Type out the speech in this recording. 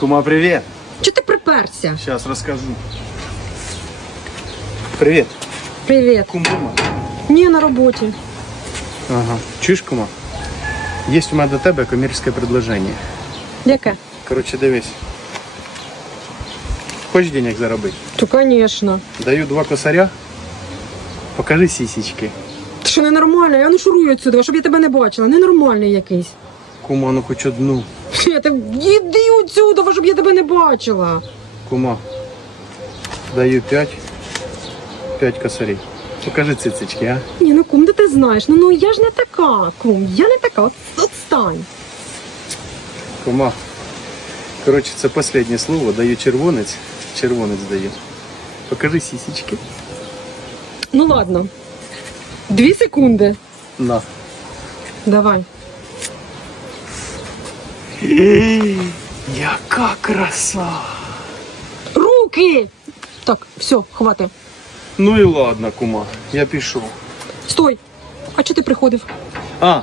Кума, привет. Чи ти приперся? Сейчас расскажу. Привет. Привіт. Кум, кума. Ні, на роботі. Ага. Чуєш, кума? Є у мене до тебе комерційне предложення. Яке? Коротше, дивись. Хочеш денег заробити? То, звісно. Даю два косаря. Покажи сісічки. Ти що ненормально? Я не шурую отсюди, щоб я тебе не бачила. Ненормальний якийсь. Кума, ну хоч одну. Тебе йди отсюди, щоб я тебе не бачила. Кума. Даю п'ять. П'ять косарей. Покажи цицички, а? Ні, ну кум, де ти знаєш? Ну ну я ж не така, кум, я не така. От, отстань. Кума. Коротше, це останнє слово. Даю червонець. Червонець даю. Покажи сісічки. Ну ладно. Дві секунди. На. Давай. Яка краса! Руки! Так, все, хвати. Ну і ладно, кума, я пішов. Стой! А чи ти приходив? А,